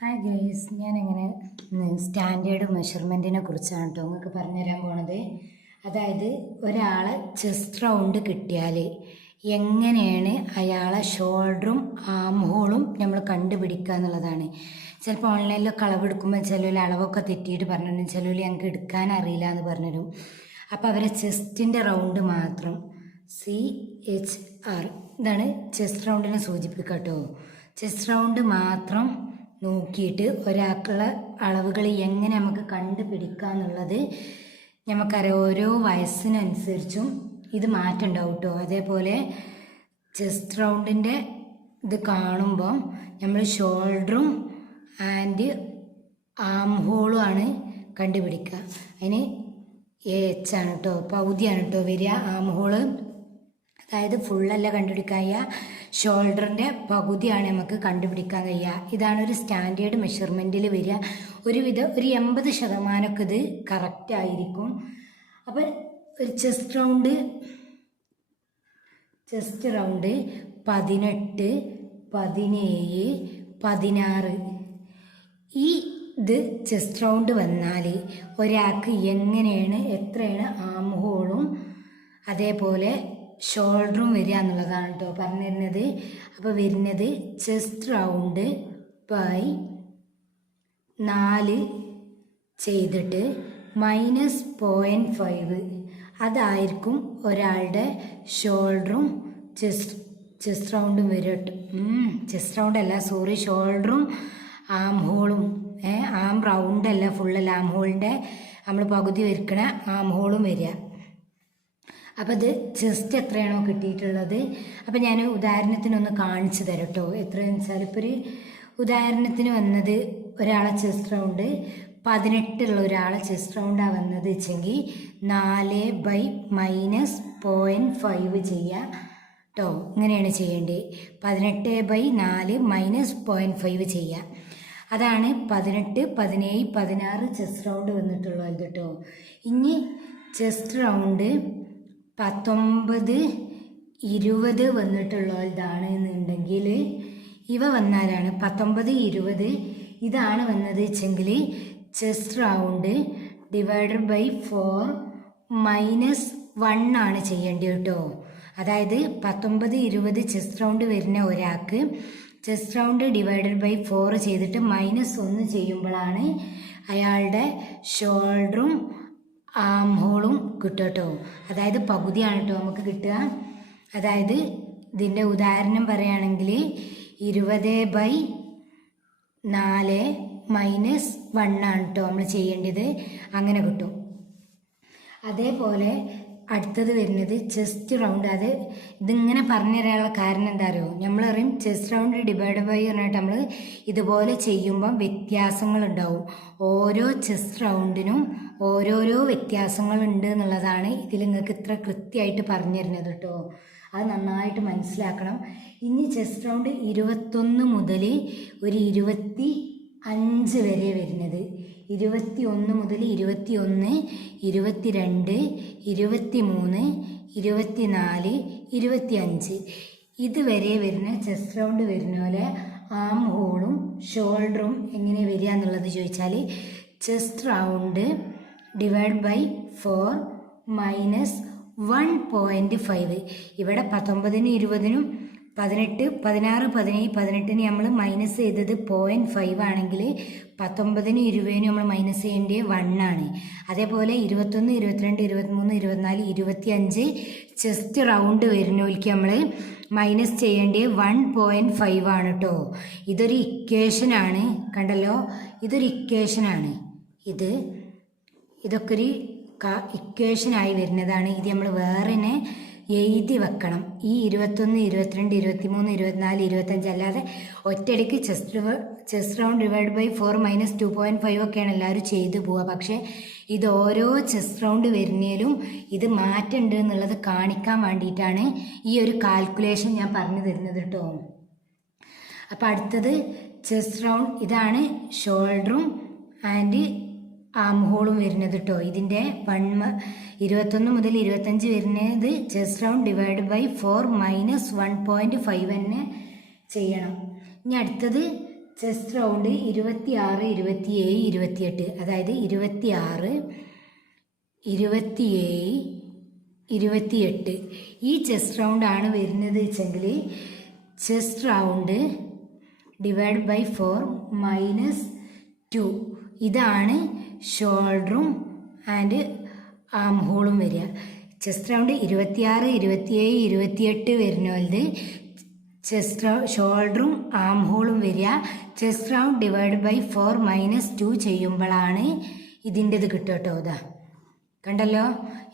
Hi guys എങ്ങനെ standard മെഷർമെന്റിനെ കുറിച്ചാണ് കേട്ടോ നിങ്ങൾക്ക് പറഞ്ഞുതരാൻ പോണത്. അതായത് ഒരാളെ ചെസ്റ്റ് റൗണ്ട് കിട്ടിയാൽ എങ്ങനെയാണ് അയാളെ ഷോൾഡറും ആം ഹോളും നമ്മൾ കണ്ടുപിടിക്കുക എന്നുള്ളതാണ്. ചിലപ്പോൾ ഓൺലൈനിലൊക്കെ അളവെടുക്കുമ്പോൾ ചില അളവൊക്കെ തെറ്റിയിട്ട് പറഞ്ഞു ചില ഞങ്ങൾക്ക് എടുക്കാൻ അറിയില്ല എന്ന് പറഞ്ഞുതരും അപ്പോൾ അവരെ ചെസ്റ്റിന്റെ റൗണ്ട് മാത്രം സി എച്ച് ആർ ഇതാണ് ചെസ്റ്റ് റൗണ്ടിനെ സൂചിപ്പിക്കുക കേട്ടോ ചെസ്റ്റ് റൗണ്ട് മാത്രം നോക്കിയിട്ട് ഒരാൾക്കുള്ള അളവുകൾ എങ്ങനെ നമുക്ക് കണ്ടുപിടിക്കുക എന്നുള്ളത് നമുക്കറിയാം. ഓരോ വയസ്സിനനുസരിച്ചും ഇത് മാറ്റം ഉണ്ടാവും കേട്ടോ. അതേപോലെ ചെസ്റ്റ് റൗണ്ടിന്റെ ഇത് കാണുമ്പോൾ നമ്മൾ ഷോൾഡറും ആൻഡ് ആം ഹോളും ആണ് കണ്ടുപിടിക്കുക. അതിന് എച്ച് ആണ് കേട്ടോ. പകുതിയാണ് കേട്ടോ വരിക. ആം ഹോൾ അതായത് ഫുള്ളല്ല കണ്ടുപിടിക്കാൻ കഴിയുക ഷോൾഡറിന്റെ പകുതിയാണ് നമുക്ക് കണ്ടുപിടിക്കാൻ കഴിയുക. ഇതാണ് ഒരു സ്റ്റാൻഡേർഡ് മെഷർമെന്റിൽ വരിക. ഒരുവിധം ഒരു എൺപത് ശതമാനമൊക്കെ ഇത് കറക്റ്റ് ആയിരിക്കും. അപ്പോൾ ഒരു ചെസ്റ്റ് റൗണ്ട് ചെസ്റ്റ് റൗണ്ട് പതിനെട്ട് പതിനേഴ് പതിനാറ്. ഈ ഇത് ചെസ്റ്റ് റൗണ്ട് വന്നാൽ ഒരാൾക്ക് എങ്ങനെയാണ് എത്രയാണ് ആം ഹോളും അതേപോലെ ഷോൾഡറും വരിക എന്നുള്ളതാണ് കേട്ടോ പറഞ്ഞിരുന്നത്. അപ്പോൾ വരുന്നത് ചെസ്റ്റ് റൗണ്ട് ബൈ നാല് ചെയ്തിട്ട് മൈനസ് പോയിന്റ് ഫൈവ് അതായിരിക്കും ഒരാളുടെ ഷോൾഡറും ചെസ്റ്റ് ചെസ്റ്റ് റൗണ്ടും വരും ചെസ്റ്റ് റൗണ്ട് അല്ല സോറി ഷോൾഡറും ആം ഹോളും ആം റൗണ്ട് അല്ല ഫുള്ളല്ല ആം ഹോളിന്റെ നമ്മൾ പകുതി വരിക്കണ ആം ഹോളും വരിക. അപ്പോൾ ഇത് ജസ്റ്റ് എത്രയാണോ കിട്ടിയിട്ടുള്ളത്? അപ്പോൾ ഞാൻ ഉദാഹരണത്തിനൊന്ന് കാണിച്ചു തരാം കേട്ടോ എത്രയെന്ന് വെച്ചാൽ ഇപ്പോൾ ഒരു ഉദാഹരണത്തിന് വന്നത് ഒരാളെ ചെസ്റ്റ് റൗണ്ട് പതിനെട്ടുള്ള ഒരാളെ ചെസ്റ്റ് റൗണ്ടാണ് വന്നത് വെച്ചെങ്കിൽ നാല് ബൈ മൈനസ് പോയിന്റ് ഫൈവ് ചെയ്യുക കേട്ടോ ഇങ്ങനെയാണ് ചെയ്യേണ്ടത് പതിനെട്ട് ബൈ നാല് മൈനസ് പോയിന്റ് ഫൈവ് ചെയ്യുക അതാണ് പതിനെട്ട് പതിനേഴ് പതിനാറ് ചെസ്റ്റ് റൗണ്ട് വന്നിട്ടുള്ളത് കേട്ടോ ഇനി ചെസ്റ്റ് റൗണ്ട് പത്തൊമ്പത് ഇരുപത് വന്നിട്ടുള്ളതാണ് എന്നുണ്ടെങ്കിൽ ഇവ വന്നാലാണ് പത്തൊമ്പത് ഇരുപത് ഇതാണ് വന്നത് വെച്ചെങ്കിൽ chest round divided by four minus one ആണ് ചെയ്യേണ്ടത് കേട്ടോ. അതായത് പത്തൊമ്പത് ഇരുപത് ചെസ് റൗണ്ട് വരുന്ന ഒരാൾക്ക് chest round divided by four ചെയ്തിട്ട് മൈനസ് ഒന്ന് ചെയ്യുമ്പോഴാണ് അയാളുടെ ഷോൾഡറും ആം ഹോളും കിട്ടും കേട്ടോ അതായത് പകുതിയാണ് കേട്ടോ നമുക്ക് കിട്ടുക. അതായത് ഇതിന്റെ ഉദാഹരണം പറയുകയാണെങ്കിൽ ഇരുപത് ബൈ നാല് മൈനസ് വണ്ണാണ് കേട്ടോ നമ്മൾ ചെയ്യേണ്ടത്. അങ്ങനെ കിട്ടും. അതേപോലെ അടുത്തത് വരുന്നത് ചെസ്റ്റ് റൗണ്ട് അത് ഇതിങ്ങനെ പറഞ്ഞു തരാനുള്ള കാരണം എന്താ അറിയോ നമ്മൾ പറയും ചെസ്റ്റ് റൗണ്ട് ഡിവൈഡ് ബൈ പറഞ്ഞിട്ട് നമ്മൾ ഇതുപോലെ ചെയ്യുമ്പം വ്യത്യാസങ്ങളുണ്ടാവും. ഓരോ ചെസ്റ്റ് റൗണ്ടിനും ഓരോരോ വ്യത്യാസങ്ങളുണ്ട് എന്നുള്ളതാണ് ഇതിൽ നിങ്ങൾക്ക് ഇത്ര കൃത്യമായിട്ട് പറഞ്ഞു തരുന്നത് കേട്ടോ. അത് നന്നായിട്ട് മനസ്സിലാക്കണം. ഇനി ചെസ്റ്റ് റൗണ്ട് ഇരുപത്തൊന്ന് മുതൽ ഒരു ഇരുപത്തി അഞ്ച് വരെ വരുന്നത്. ഇരുപത്തി ഒന്ന് മുതൽ ഇരുപത്തി ഒന്ന് ഇരുപത്തി രണ്ട് ഇരുപത്തി മൂന്ന് ഇരുപത്തി നാല് ഇരുപത്തി അഞ്ച് ഇതുവരെ വരുന്ന ചെസ്റ്റ് റൗണ്ട് വരുന്ന പോലെ ആം ഹോളും ഷോൾഡറും എങ്ങനെ വരിക എന്നുള്ളത് ചോദിച്ചാൽ chest round divide by four minus one point five. ഇവിടെ പത്തൊമ്പതിനും ഇരുപതിനും പതിനെട്ട് പതിനാറ് പതിനേഴ് പതിനെട്ടിന് നമ്മൾ മൈനസ് ചെയ്തത് പോയിന്റ് ഫൈവ് ആണെങ്കിൽ പത്തൊമ്പതിന് ഇരുപതിന് നമ്മൾ മൈനസ് ചെയ്യേണ്ടത് വൺ ആണ്. അതേപോലെ ഇരുപത്തൊന്ന് ഇരുപത്തിരണ്ട് ഇരുപത്തിമൂന്ന് ഇരുപത്തിനാല് ഇരുപത്തി അഞ്ച് ചെസ്റ്റ് റൗണ്ട് വരുന്നവർക്ക് നമ്മൾ മൈനസ് ചെയ്യേണ്ടത് വൺ പോയിന്റ് ഫൈവ് ആണ് കേട്ടോ ഇതൊരു ഇക്വേഷനാണ് കണ്ടല്ലോ? ഇതൊരു ഇക്വേഷനാണ് ഇത് ഇതൊക്കെ ഒരു ഇക്വേഷനായി വരുന്നതാണ്. ഇത് നമ്മൾ വേറെ എഴുതി വെക്കണം. ഈ ഇരുപത്തൊന്ന് ഇരുപത്തിരണ്ട് ഇരുപത്തിമൂന്ന് ഇരുപത്തിനാല് ഇരുപത്തഞ്ച് അല്ലാതെ ഒറ്റയടിക്ക് chest chest round divide by four minus two point five ഒക്കെയാണ് എല്ലാവരും ചെയ്തു പോവുക. പക്ഷേ ഇത് ഓരോ ചെസ് റൗണ്ട് വരുന്നതിലും ഇത് മാറ്റുണ്ട് എന്നുള്ളത് കാണിക്കാൻ വേണ്ടിയിട്ടാണ് ഈ ഒരു കാൽക്കുലേഷൻ ഞാൻ പറഞ്ഞു തരുന്നത് കേട്ടോ. അപ്പോൾ അടുത്തത് ചെസ് റൗണ്ട് ഇതാണ് ഷോൾഡറും ആൻഡ് ആം ഹോളും വരുന്നത് കേട്ടോ ഇതിന്റെ വൺ ഇരുപത്തൊന്ന് മുതൽ ഇരുപത്തഞ്ച് വരുന്നത് chest round divide by four minus one point five തന്നെ ചെയ്യണം. ഇനി അടുത്തത് ചെസ്റ്റ് റൗണ്ട് ഇരുപത്തി ആറ് ഇരുപത്തി ഏഴ് ഇരുപത്തിയെട്ട്. അതായത് ഇരുപത്തി ആറ് ഇരുപത്തി ഇരുപത്തിയേഴ് ഇരുപത്തിയെട്ട്. ഈ ചെസ്റ്റ് റൗണ്ട് ആണ് വരുന്നത് വെച്ചെങ്കിൽ chest round divide by four minus two ഇതാണ് ഷോൾഡറും ആൻഡ് ആം ഹോളും വരിക. ചെസ്റ്റ് റൗണ്ട് ഇരുപത്തിയാറ് ഇരുപത്തിയേഴ് ഇരുപത്തിയെട്ട് വരുന്നത് ചെസ്റ്റ് ഷോൾഡറും ആം ഹോളും വരിക. Chest round divide by four minus to ചെയ്യുമ്പോഴാണ് ഇതിന്റെത് കിട്ടുക കേട്ടോ ഇതാ കണ്ടല്ലോ?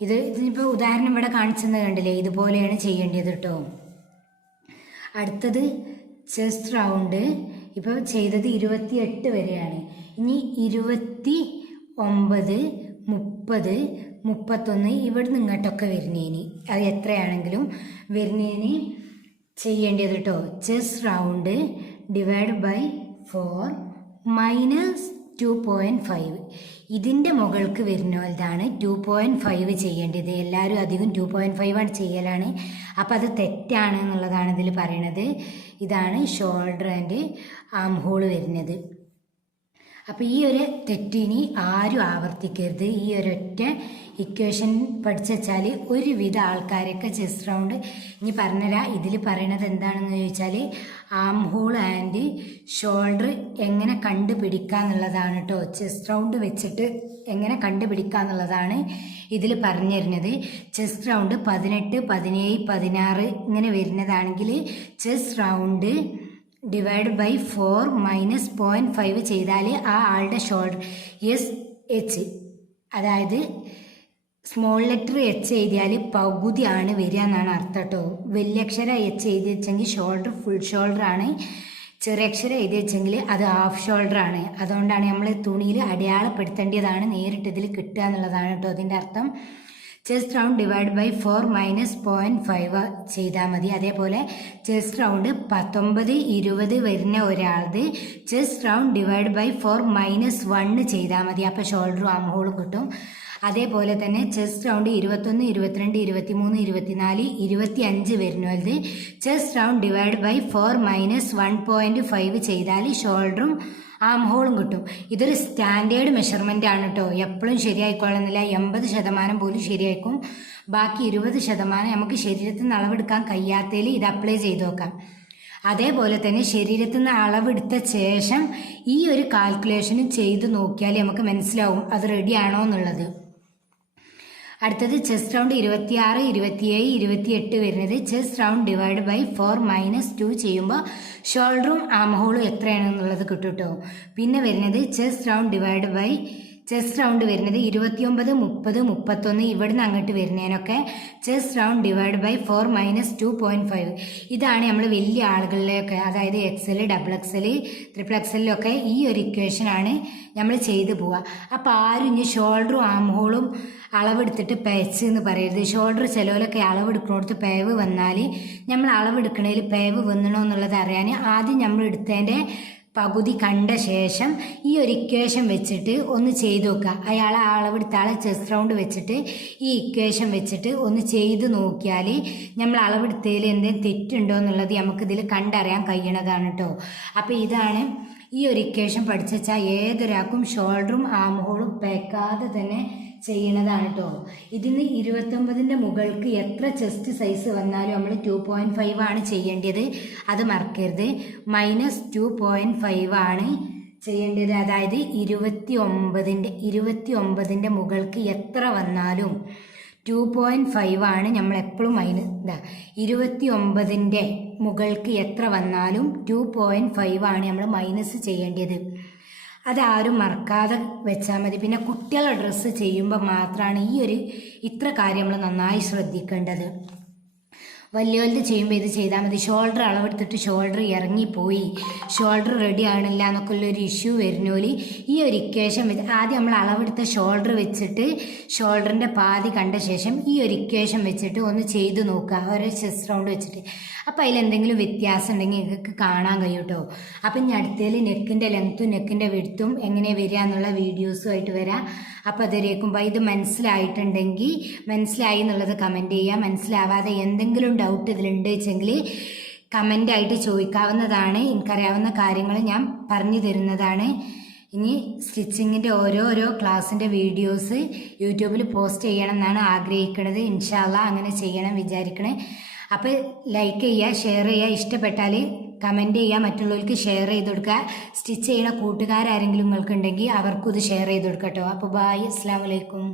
ഇത് ഇതിനിപ്പോൾ ഉദാഹരണം ഇവിടെ കാണിച്ചെന്ന് കണ്ടില്ലേ? ഇതുപോലെയാണ് ചെയ്യേണ്ടത് കേട്ടോ. അടുത്തത് ചെസ്റ്റ് റൗണ്ട് ഇപ്പോൾ ചെയ്തത് ഇരുപത്തിയെട്ട് വരെയാണ്. ഇനി ഇരുപത്തി ഒമ്പത് മുപ്പത് മുപ്പത്തൊന്ന് ഇവിടെ നിന്ന് ഇങ്ങോട്ടൊക്കെ വരുന്നേനി. അത് എത്രയാണെങ്കിലും വരുന്നേനി ചെയ്യേണ്ടത് കേട്ടോ chest round divide by four minus two point five. ഇതിന്റെ മുകൾക്ക് വരുന്നതാണ് ടു പോയിന്റ് ഫൈവ് ചെയ്യേണ്ടത്. എല്ലാവരും അധികം ടു പോയിന്റ് ഫൈവ് ആണ് ചെയ്യലാണ്. അപ്പോൾ അത് തെറ്റാണ് എന്നുള്ളതാണ് ഇതിൽ പറയണത്. ഇതാണ് ഷോൾഡർ ആൻഡ് ആം ഹോൾ വരുന്നത്. അപ്പോൾ ഈ ഒരു തെറ്റിനി ആരും ആവർത്തിക്കരുത്. ഈ ഒരൊറ്റ ഇക്വേഷൻ പഠിച്ചാൽ ഒരുവിധ ആൾക്കാരൊക്കെ ചെസ് റൗണ്ട് ഇനി പറഞ്ഞുതരാം ഇതിൽ പറയണത് എന്താണെന്ന് ചോദിച്ചാൽ ആം ഹോൾ ആൻഡ് ഷോൾഡർ എങ്ങനെ കണ്ടുപിടിക്കുക എന്നുള്ളതാണ് കേട്ടോ ചെസ് റൗണ്ട് വെച്ചിട്ട് എങ്ങനെ കണ്ടുപിടിക്കുക എന്നുള്ളതാണ് ഇതിൽ പറഞ്ഞു തരുന്നത് ചെസ് റൗണ്ട് പതിനെട്ട് പതിനേഴ് പതിനാറ് ഇങ്ങനെ വരുന്നതാണെങ്കിൽ chest round divide by four minus point five ചെയ്താൽ ആ ആളുടെ ഷോൾഡർ എസ് എച്ച് അതായത് സ്മോൾ ലെറ്റർ എച്ച് എഴുതിയാൽ പകുതിയാണ് വരിക എന്നാണ് അർത്ഥം കേട്ടോ വലിയക്ഷര എച്ച് എഴുതി വെച്ചെങ്കിൽ ഷോൾഡർ ഫുൾ ഷോൾഡർ ആണ്. ചെറിയ അക്ഷരം എഴുതി വെച്ചെങ്കിൽ അത് ഹാഫ് ഷോൾഡർ ആണ്. അതുകൊണ്ടാണ് നമ്മൾ തുണിയിൽ അടയാളപ്പെടുത്തേണ്ടതാണ് നേരിട്ട് ഇതിൽ കിട്ടുക എന്നുള്ളതാണ് കേട്ടോ അതിന്റെ അർത്ഥം. Chest round divide by four minus point five ചെയ്താൽ മതി. അതേപോലെ ചെസ്റ്റ് റൗണ്ട് പത്തൊമ്പത് ഇരുപത് വരുന്ന ഒരാളത് chest round divide by four minus one ചെയ്താൽ മതി. അപ്പോൾ ഷോൾഡറും ആം കിട്ടും. അതേപോലെ തന്നെ ചെസ് റൗണ്ട് ഇരുപത്തൊന്ന് ഇരുപത്തിരണ്ട് ഇരുപത്തിമൂന്ന് ഇരുപത്തിനാല് ഇരുപത്തി അഞ്ച് വരുന്നത് chest round divide by four minus one point five ചെയ്താൽ ഷോൾഡറും ആം ഹോളും കിട്ടും. ഇതൊരു സ്റ്റാൻഡേർഡ് മെഷർമെന്റ് ആണ് കേട്ടോ എപ്പോഴും ശരിയായിക്കൊള്ളുന്നില്ല എൺപത് ശതമാനം പോലും ശരിയായിക്കും. ബാക്കി ഇരുപത് ശതമാനം നമുക്ക് ശരീരത്തിൽ നിന്ന് അളവെടുക്കാൻ കഴിയാത്തതിൽ ഇത് അപ്ലൈ ചെയ്ത് നോക്കാം. അതേപോലെ തന്നെ ശരീരത്തിൽ നിന്ന് അളവെടുത്ത ശേഷം ഈ ഒരു കാൽക്കുലേഷനും ചെയ്ത് നോക്കിയാൽ നമുക്ക് മനസ്സിലാവും. അത് റെഡി ആണോ എന്നുള്ളത്. അടുത്തത് ചെസ് റൗണ്ട് ഇരുപത്തിയാറ് ഇരുപത്തിയേഴ് ഇരുപത്തിയെട്ട് വരുന്നത് chest round divide by four minus two ചെയ്യുമ്പോൾ ഷോൾഡറും ആം ഹോളും എത്രയാണെന്നുള്ളത് കിട്ടും കേട്ടോ പിന്നെ വരുന്നത് chest round divide by chest round വരുന്നത് ഇരുപത്തിയൊമ്പത് മുപ്പത് മുപ്പത്തൊന്ന് ഇവിടുന്ന് അങ്ങോട്ട് വരുന്നതിനൊക്കെ chest round divide by four minus two point five ഇതാണ് നമ്മൾ വലിയ ആളുകളിലൊക്കെ അതായത് എക്സൽ ഡബിൾ എക്സൽ ട്രിപ്പിൾ എക്സലിലൊക്കെ ഈ ഒരു ഇക്വേഷനാണ് നമ്മൾ ചെയ്തു പോവുക. അപ്പോൾ ആരും ഇനി ഷോൾഡറും ആം ഹോളും അളവെടുത്തിട്ട് പേച്ച് എന്ന് പറയരുത്. ഷോൾഡർ ചിലവിലൊക്കെ അളവെടുക്കുന്നിടത്ത് പേവ് വന്നാൽ നമ്മൾ അളവെടുക്കണതിൽ പേവ് വന്നണോ എന്നുള്ളത് അറിയാൻ ആദ്യം നമ്മൾ എടുത്തതിന്റെ പകുതി കണ്ട ശേഷം ഈ ഒരു ഇക്വേഷൻ വെച്ചിട്ട് ഒന്ന് ചെയ്തു നോക്കുക. അയാളെ അളവെടുത്ത ആളെ ചെസ് റൗണ്ട് വെച്ചിട്ട് ഈ ഇക്വേഷൻ വെച്ചിട്ട് ഒന്ന് ചെയ്ത് നോക്കിയാൽ നമ്മൾ അളവെടുത്തതിൽ എന്തെങ്കിലും തെറ്റുണ്ടോ എന്നുള്ളത് നമുക്കിതിൽ കണ്ടറിയാൻ കഴിയണതാണ് കേട്ടോ അപ്പോൾ ഇതാണ് ഈ ഒരു ഇക്വേഷൻ പഠിച്ചു വെച്ചാൽ ഏതൊരാൾക്കും ഷോൾഡറും ആം ഹോളും തന്നെ ചെയ്യണതാണ് കേട്ടോ ഇതിന് ഇരുപത്തൊമ്പതിന്റെ മുകൾക്ക് എത്ര ചെസ്റ്റ് സൈസ് വന്നാലും നമ്മൾ ടു പോയിന്റ് ഫൈവ് ആണ് ചെയ്യേണ്ടത്. അത് മറക്കരുത്. മൈനസ് ടു പോയിന്റ് ഫൈവ് ആണ് ചെയ്യേണ്ടത്. അതായത് ഇരുപത്തി ഒമ്പതിന്റെ ഇരുപത്തി ഒമ്പതിന്റെ മുകൾക്ക് എത്ര വന്നാലും ടു പോയിന്റ് ഫൈവ് ആണ് നമ്മൾ എപ്പോഴും മൈനസ് ഇതാ ഇരുപത്തി ഒമ്പതിന്റെ മുകൾക്ക് എത്ര വന്നാലും ടു പോയിന്റ് ഫൈവ് ആണ് നമ്മൾ മൈനസ് ചെയ്യേണ്ടത്. അതാരും മറക്കാതെ വെച്ചാൽ മതി. പിന്നെ കുട്ടികളെ ഡ്രസ്സ് ചെയ്യുമ്പോൾ മാത്രമാണ് ഈ ഒരു ഇത്ര കാര്യം നമ്മൾ നന്നായി ശ്രദ്ധിക്കേണ്ടത്. വലിയവരുടെ ചെയ്യുമ്പോൾ ഇത് ചെയ്താൽ മതി. ഷോൾഡർ അളവെടുത്തിട്ട് ഷോൾഡർ ഇറങ്ങിപ്പോയി. ഷോൾഡർ റെഡി ആണില്ല എന്നൊക്കെ ഉള്ളൊരു ഇഷ്യൂ വരുന്നോലി ഈ ഒരു ഇക്വേഷൻ വെച്ച് ആദ്യം നമ്മൾ അളവെടുത്ത ഷോൾഡർ വെച്ചിട്ട് ഷോൾഡറിന്റെ പാതി കണ്ട ശേഷം ഈ ഒരു ഇക്വേഷൻ വെച്ചിട്ട് ഒന്ന് ചെയ്ത് നോക്കുക. ഒരു ചെസ് റൗണ്ട് വെച്ചിട്ട്. അപ്പോൾ അതിൽ എന്തെങ്കിലും വ്യത്യാസം ഉണ്ടെങ്കിൽ നിങ്ങൾക്ക് കാണാൻ കഴിയും കേട്ടോ അപ്പം ഇനി അടുത്തതിൽ നെക്കിന്റെ ലെങ്ത്തും നെക്കിന്റെ വിടുത്തും എങ്ങനെ വരിക എന്നുള്ള വീഡിയോസുമായിട്ട് വരാം. അപ്പോൾ അതിലേക്കുമ്പോൾ ഇത് മനസ്സിലായിട്ടുണ്ടെങ്കിൽ മനസ്സിലായി എന്നുള്ളത് കമന്റ് ചെയ്യുക. മനസ്സിലാവാതെ എന്തെങ്കിലും ഡൗട്ട് ഇതിലുണ്ട് വെച്ചെങ്കിൽ കമന്റായിട്ട് ചോദിക്കാവുന്നതാണ്. എനിക്കറിയാവുന്ന കാര്യങ്ങൾ ഞാൻ പറഞ്ഞു തരുന്നതാണ്. ഇനി സ്റ്റിച്ചിങ്ങിന്റെ ഓരോരോ ക്ലാസ്സിന്റെ വീഡിയോസ് യൂട്യൂബിൽ പോസ്റ്റ് ചെയ്യണം എന്നാണ് ആഗ്രഹിക്കുന്നത് ഇൻഷാല്ല അങ്ങനെ ചെയ്യണം വിചാരിക്കണേ. അപ്പോൾ ലൈക്ക് ചെയ്യുക ഷെയർ ചെയ്യുക. ഇഷ്ടപ്പെട്ടാൽ കമന്റ് ചെയ്യുക. മറ്റുള്ളവർക്ക് ഷെയർ ചെയ്ത് കൊടുക്കുക. സ്റ്റിച്ച് ചെയ്യുന്ന കൂട്ടുകാരാരെങ്കിലും നിങ്ങൾക്കുണ്ടെങ്കിൽ അവർക്കും ഇത് ഷെയർ ചെയ്ത് കൊടുക്കട്ടോ. അപ്പോൾ ബായ് അസ്സാം വലൈക്കും